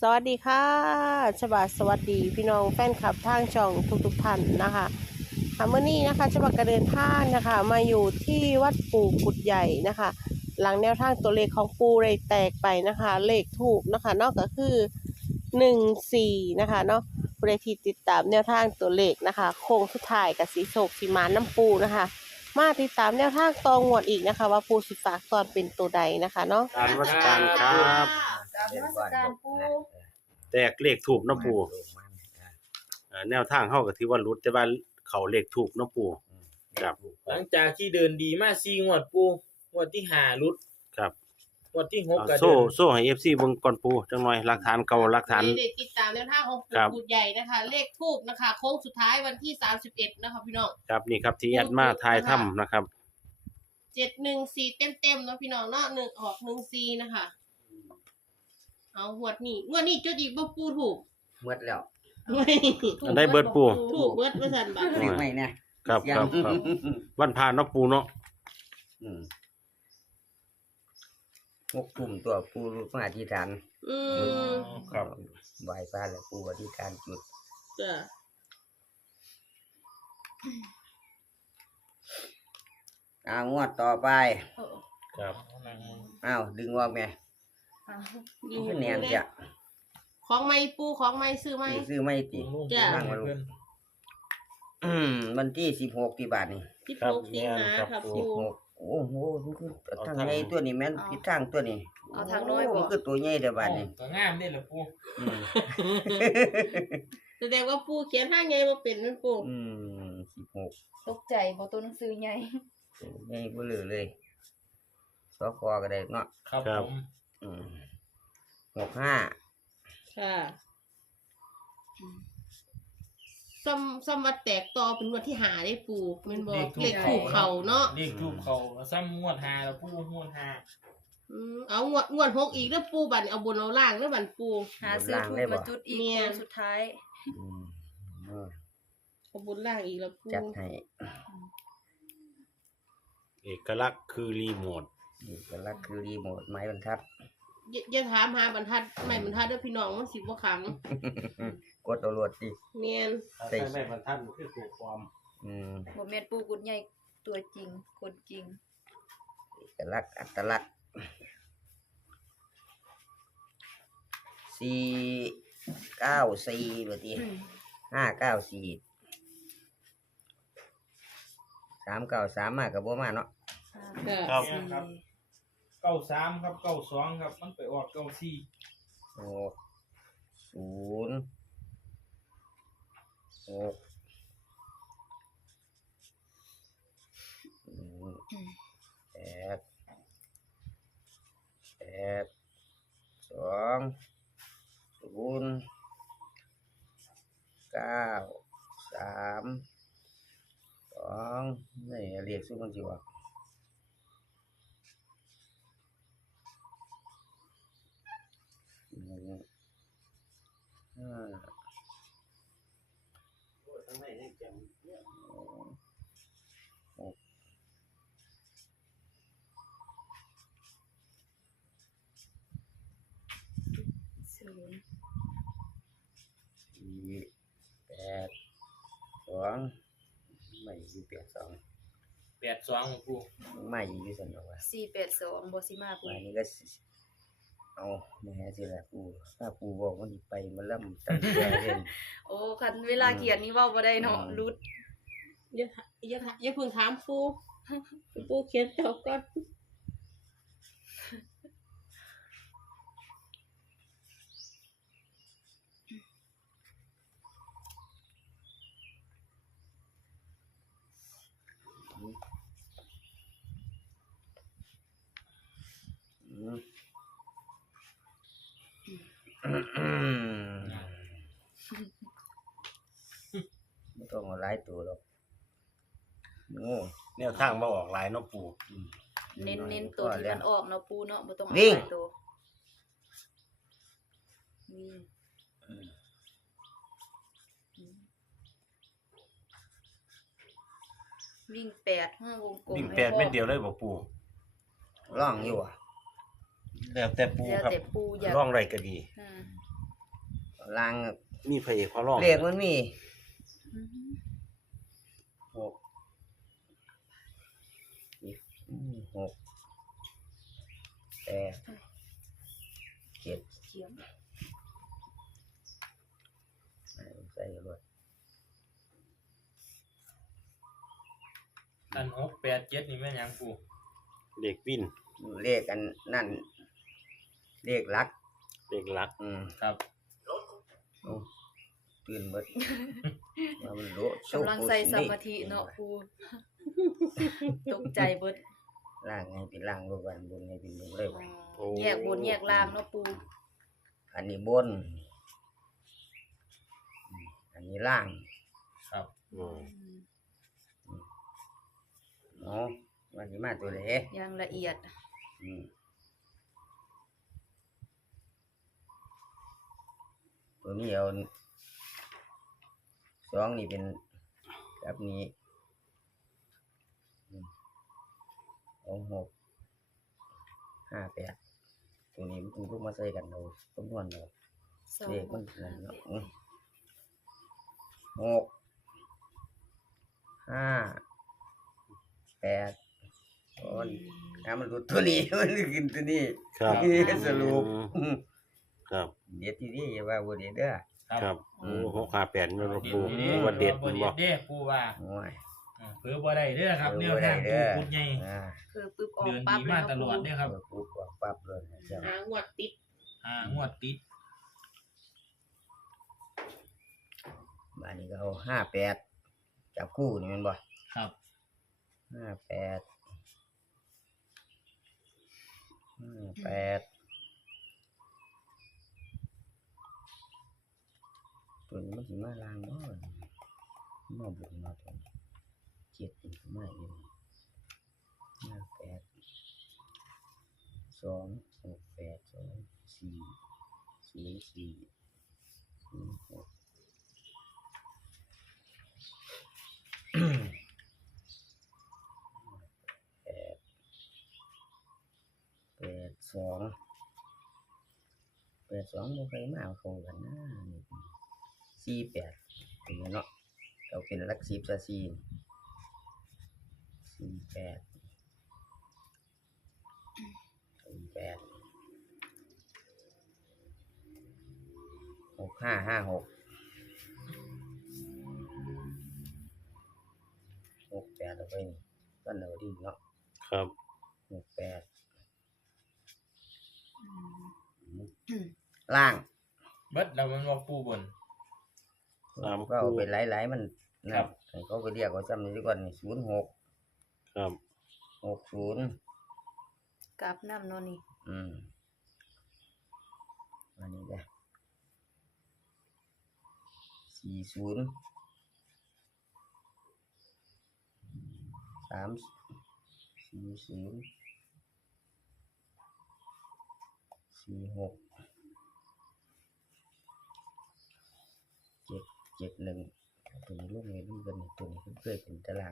สวัสดีค่ะฉบับสวัสดีพี่น้องแฟนคลับทางช่องทุกท่านนะคะเมื่อนี้นะคะฉบับกระเดินทางนะคะมาอยู่ที่วัดปู่กุดใหญ่นะคะ หลังแนวทางตัวเลขของปู่เลยแตกไปนะคะ เลขถูกนะคะนอกก็คือ14นะคะเนาะผู้ใดที่ติดตามแนวทางตัวเลขนะคะโค้งสุดท้ายกับสีโศกสีมานน้ำปูนะคะ มาติดตามแนวทางตองวดอีกนะคะ ว่าปูสิฝากตอนเป็นตัวใดนะคะเนาะการวัดการครับกราบนมัสการปู่แตกเลขถูกน้ำปูแนวทางเข้ากับที่ว่ารุดแต่ว่าเขาเลขถูกน้ำปูครับหลังจากที่เดินดีมา4งวดปูงวดที่5รุดครับงวดที่6ก็โซ่เดินโซ่ให้ FC เบิ่งก่อนปูจังหน่อยหลักฐานเก่าหลักฐานเด็กติดตามแนวทางของครัปู่บกุดใหญ่นะคะ เลขทูบนะคะ โค้งสุดท้ายวันที่31นะคะพี่น้องครับนี่ครับที่แอดมาทายถ้ำนะครับ 714เต็มๆเนาะพี่น้องเนาะ1ออก14นะคะเอางวดนี้จุดอีกบ่ปูถูกหมดแล้วอันได้เบิดปูถูกเบิดว่าซั่นบัดซื้อไม่นะครับครับครับวันพาเนาะปูเนาะ 6 ทุ่มตัวปูมาอธิษฐานอืมครับไหว้พระแล้วปูอธิษฐานจุดจ้ะงวดต่อไปครับดึงออกแม่ยิงขึ้นแนนจ้ะของไม้ปูของไม้ซื้อไม้ซื้อไม่ติจ้ะนั่งมาลูกวันที่16ที่บาทนี่ 16สิงหาครับปู 16โอ้โหมันคือทางใหญ่ตัวนี้แม่นผิดทางตัวนี้เอาทางน้อยบ่มันคือตัวใหญ่เด้อบาทนี่ก็งามเด้ล่ะปูอืมแสดงว่าปูเขียนห้าไงมาเป็นมันปู 16 ตกใจบ่ตัวหนังสือใหญ่ตัวใหญ่เบ้อเลยสคก็ได้เนาะครับผม 65 ค่ะซัมวัดแตกต่อเป็นวันที่หาได้ปูแมันบอกเลขถูกเขาเนาะเลขทูบเขาซ้ำงวด5แล้วปูงวด5 เอางวด6อีกแล้วปูบัดเอาบนเอาล่างแล้วบัดปูหาซื้อถูกมาจุดอีกเมียโค้งสุดท้ายอืมเออเอาบนล่างอีกแล้วปูจัดให้เอกลักษณ์คือรีโมทนี่ก็ลักษณ์คือรีโมทไม้บรรทัดอย่าถามหาบรรทัดไม่บรรทัดเด้อพี่น้องมันสิบ่ขังกดเอารวดดิเมียนใส่แม่บรรทัดคือตัวความบ่แม่นปูกุดใหญ่ตัวจริงคนจริงเอกลักษณ์อัตลักษณ์494แบบนี้594 393มากับบ่มาเนาะค่ะครับ93ครับ92ครับมันไปออก94 โอ้0 6 8 2 0 9 3 2นี่เรียกสู้มันสิวะ4 8 2ไม่อยู่82 82ปูไม่อยู่สันเอาวะ 482บ่สิมาปูวันนี้ก็สิเอาแม่สิล่ะปูถ้าปูบอกว่าสิไปมาล่ำตั้งใจเล่นโอ้คันเวลาเขียนนี่เว้าบ่ได้เนาะรุดอย่าเพิ่งถามปูปูเขียนจบก่อนไม่ต้องเอาหลายตัวหรอกโง่แนวทางมาออกหลายเนาะปูเน้นตัวที่มันออกเนาะปูเนาะบ่ต้องเอาวิ่งหลายตัววิ่งวิ่ง8วงกลมวิ่งแปดเม็ดเดียวเลยบ่ปูร่องอยู่อ่ะแล้วแต่ปูแล้วครับแต่ปูอยากร่องไรก็ดีอ่าลางมีพระเอกพระรองเลขมันมีอืมหกหกแปดเจ็ดเขียมใส่รถอัน687นี่แม่นหยังปูเด็กวินเลขอันนั่นเลขหลักเด็กหลักครับโอ้ตื่นเบิดว่ามันโลกำลังใส่สมาธิเนาะปูตกใจเบิดล่างให้เป็นล่างบนบนให้เป็นบนเลยแยกบนแยกล่างเนาะปูอันนี้บนอันนี้ล่างครับอืมเนาะวันนี้มาตัวไหนอย่างละเอียดตัวนี้เอาสองนี่เป็นแบบนี้เอา6 5 8ตัวนี้มันต้องมาใส่กันเราต้องนวณเรา 2 เลขมันนั่นเนาะ6 5 8โอ้ยมันรู้ตัวนี้ มันขึ้นตัวนี้ครับนี่สรุปครับเด็ดที่นี่อย่าว่าบ่เด็ดเด้อครับโอ้658นี่เนาะปูเด้อว่าเด็ดบ่มันเด็บ่ดเด้ปูว่าโอ้ยเผื่อบ่ได้เด้อครับแนวทางปูกุดใหญ่คือปึ๊บออเดืกอนปั๊บนี้เลยมาเนาะตลอดปูเด้อครับปุ๊บปั๊บเลยเจ้าหางวดติดงวดติดบ้านนี้ก็เอา58จับคู่นี่แมันบ่ครับ 58ตัวนี้มันสิมาลางบ่มาบุญมาตรงเจ็ดนี่ก็มาอยู่58 82บ่เคยมาเอาเข้ากันนะนี่48ตัวนี้เนาะเราเป็นหลัก10ซะ4 6556 68เอาไปนี่กันเอาดีเนาะครับ 68 อืมล่างเบิดแล้วมันว่าปูบนก็เอาไปหลายๆมันครันะบให้เขาไปเรียกว่าจำนี้ดีกว่านี่06 ครับ 60 กราบน้ำเนาะนี่อันนี้จ้ะ40 46 771ตัวนี้ลูกนี้ลูกกันตัวนี้เพื่อเป็นตาราง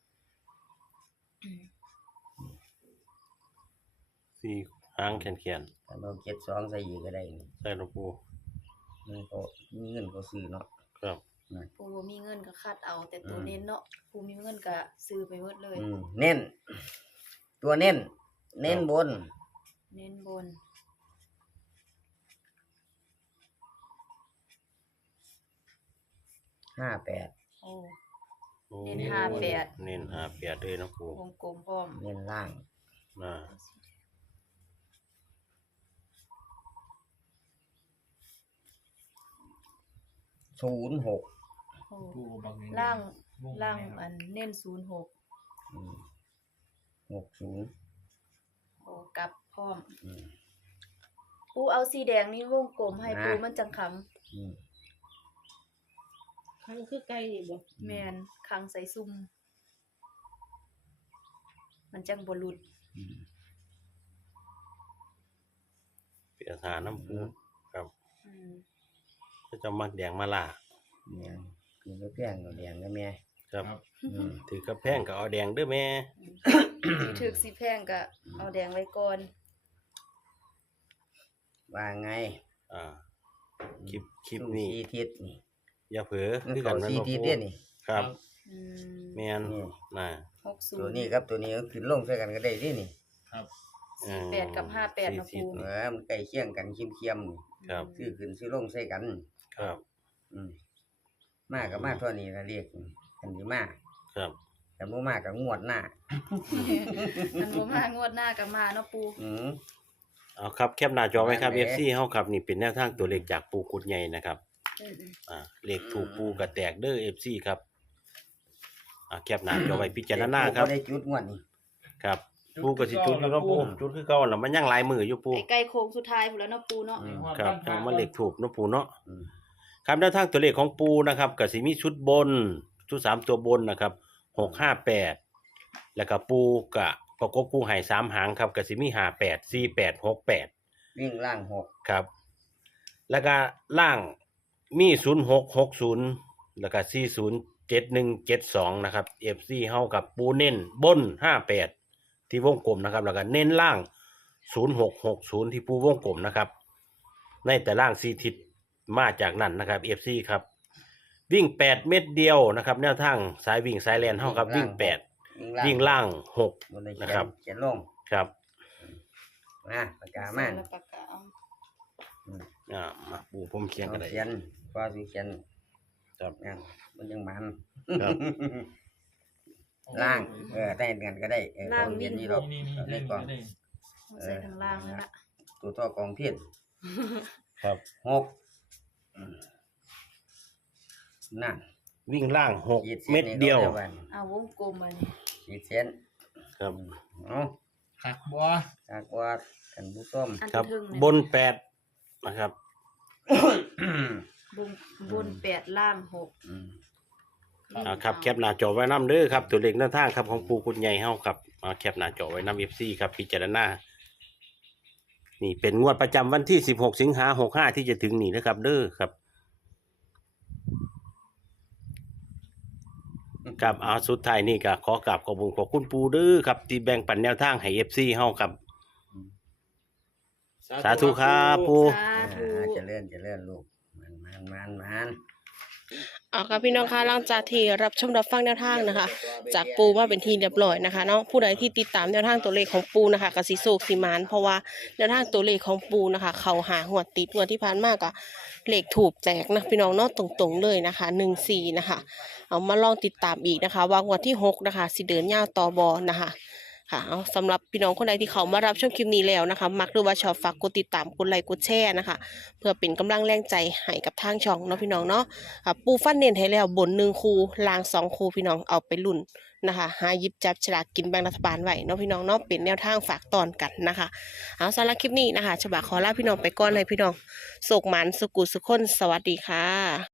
สี่หางแขนถ้าเรา72ใส่อีกก็ได้นี่ๆใส่หลวงปูมันก็มีเงินก็ซื้อเนาะครับปูบ่มีเงินก็คัดเอา แต่ตัวเน้นเนาะปูมีเงินก็ซื้อไปหมดเลยเน้น ตัวเน้น เน้นบนเน้นบน 58 โอ้โอ้เน้น58 เน้น58เลยเนาะปูวงกลมพร้อมเน้นล่างอ่า 06 โอ้ปูบักนี้ล่างวงล่างไหนครับอันเน้น06 60 โอ้กลับพร้อมอืมปูเอาสีแดงนี่วงกลมให้นะปูมันจังคอืมข้างคือไก่นี่บ่ำแมนคังใส่ซุ่ม มันจังบ่หลุดอืมเปียหาน้ำปูครับอืมก็จะมักแดงมาล่าเนี่ยกินก็แพงก็แดงนะแม่ครับครับถือกระแพงก็เอาแดงเด้อแม่ถึกสิแพงก็เอาแดงไว้ก่อนว่าไงอ่าคลิปนี้สี่ทิศนี่อย่าเผลอมันคือกัเข้านแม่นสี่บ่ทิศปูเด้นี่ครับอืมแม่นนี่น่ะตัวนี้ 60 ครับตัวนี้ก็ขึ้นลงใส่กันก็ได้นี่นี่ครับ 48กับ58นะปูมันใกล้เคียงกันเคียมๆนี่ครับซื้อขึ้นซื้อลงใส่กันครับอืมมากับมาเท่านี้ละเรียกกันสิมาครับแต่บ่มากับงวดหน้ามันบ่มางวดหน้าก็มาเนาะปูอืมเอาครับแคปหน้าจอไว้ครับนั่นแหละ FC เฮาครับนี่เป็นแนวทางตัวเลขจากปูกุดใหญ่นะครับอืมเลขถูกปูกระแตกเด้อ FC ครับแคปหน้าจอไว้พิจารณาครับได้จุดงวดนี่ครับปูก็สิจุดคือเก็ปูจุดคือเก่าแล้วมันยังหลายมืออยู่ปูใกล้ๆโค้งสุดท้ายพุ่นแล้วเนาะปูเนาะครับเอามาเลขถูกเนาะปูเนาะอืมครับแนวทางตัวเลขของปูนะครับก็สิมีชุดบนชุด3ตัวบนนะครับ658แล้วก็ปูกะประกบปูให้3หางครับก็สิมี58 48 68 วิ่งล่างหกครับ แล้วก็ล่างมี0660แล้วก็407172นะครับ FC เฮากับปูเน้นบน58ที่วงกลมนะครับ แล้วก็เน้นล่าง0660ที่ปูวงกลมนะครับ ในแต่ล่าง4ทิศมาจากนั้นนะครับ FC ครับวิ่ง8เม็ดเดียวนะครับ แนวทางสายวิ่งสายแลนเฮาครับวิ่ง8วิ่งล่างบนได้นะเขีคยรันบเขียนลงครับมาปากกามาแล้วปากกาเอามาปูผมเขียนกันได้เขียนพอสิเขียนครับนั่นมันยังมันครับล่างได้กันก็ได้ผมเขียนนี่หรอกนี่เอานี่ในกล่องนี่เอาใส่ข้างล่างนั่นละตัวท่อกองเพี้ยนครับหกอืมนั่นวิ่งล่างขีด 6 ส้นเม็ดเดียวนี่ก็ไเอาวงกลมมานี่ขีดเส้นครับเนาะหักบัวจากว่ากันผู้ส้มอันครับทึ่งบน8นะครับบน8ล่าง6 อืมครับแคปหน้าจอไว้นำเด้อครับตัวเลขหน้าทางครับของปูกุญใหญ่เฮาครับแคปหน้าจอไว้นำ FC ครับพิจารณานี่เป็นงวดประจำวันที่16สิงหาคม65ที่จะถึงนี่นะครับเด้อครับครับสุดท้ายนี่ก็ขอกราบขอบคุณขอบคุณปูเด้อครับที่แบ่งปันแนวทางให้ FC เฮาครับ สาธุครับปูสาธุเจริญลูกมันเอาค่ะพี่น้องคะหลังจากที่รับชมรับฟังแนวทางนะคะ จากปูมาเป็นทีเรียบร้อยนะคะเนาะผู้ใดที่ติดตามแนวทางตัวเลขของปูนะคะกสิโศกสิมานเพราะว่าแนวทางตัวเลขของปูนะคะ เขาหาหัวดติดหัวดที่ผ่านมากอะเลขถูกแจกนะพี่น้องเนาะตรงๆเลยนะคะ14นะคะ เอามาลองติดตามอีกนะคะว่างวดที่6นะคะสิเดินยาวต่อบอนะคะค่ะเอาสำหรับพี่น้องคนใดที่เขามารับชมคลิปนี้แล้วนะคะ มักหรือว่าชอบฝากกดติดตามกดไลค์กดแชร์นะคะ เพื่อเป็นกำลังแรงใจให้กับทางช่องเนาะพี่น้องเนาะปูฟันเน้นให้แล้วบน1คูล่าง2คูพี่น้องเอาไปลุ้นนะคะหาหยิบจับฉลากกินแบ่งรัฐบาลไว้เนาะพี่น้องเนาะเป็นแนวทางฝากตอนกันนะคะเอาสำหรับคลิปนี้นะคะฉบับขอลาพี่น้องไปก่อนเลยพี่น้องโศกหมันสุกุสุขคนสวัสดีค่ะ